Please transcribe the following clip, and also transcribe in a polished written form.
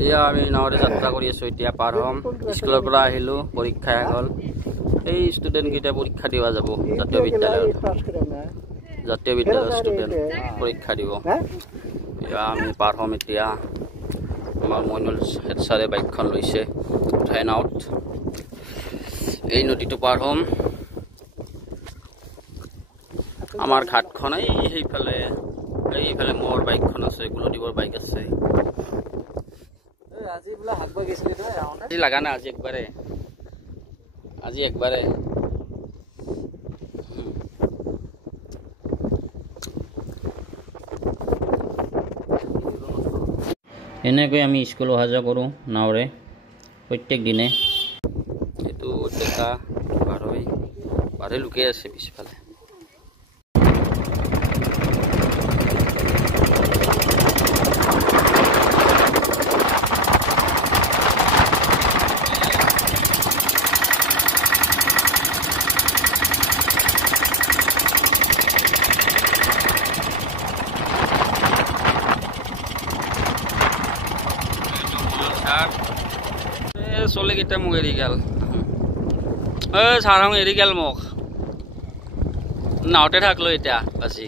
এয়া আমি নাৱৰে যাত্ৰা কৰি আছো এতিয়া পাৰ হ'ম স্কুলৰ পৰা আহিলো পৰীক্ষা হ'ল এই ষ্টুডেন্ট কেইটা পৰীক্ষা দিবা যাব জাতীয় বিদ্যালয়ৰ ষ্টুডেন্ট পৰীক্ষা দিব এয়া আমি পাৰ হ'ম এতিয়া আমাৰ মইনুল হেড ছাৰে বাইকখন লৈছে উঠাই নাওত এই নদীটো পাৰ হ'ম আমাৰ ঘাটখন এইফালে মোৰ বাইকখন আছে কুলদীপৰ বাইক আছে আজি বোলা হাগবা গেছলি নহয় আজি লাগা না আজি একবারে এনেকৈ আমি স্কুল অহা যোৱা কৰোঁ নাওৰে প্ৰত্যেক দিনে এইটো ডেকা বাৰে লুকাই আছে পিছফালে চলে কেইটা মোক এৰি গেল ছাৰহঁত এৰি গেল মোক নাওতে থাকলো এতিয়া আজি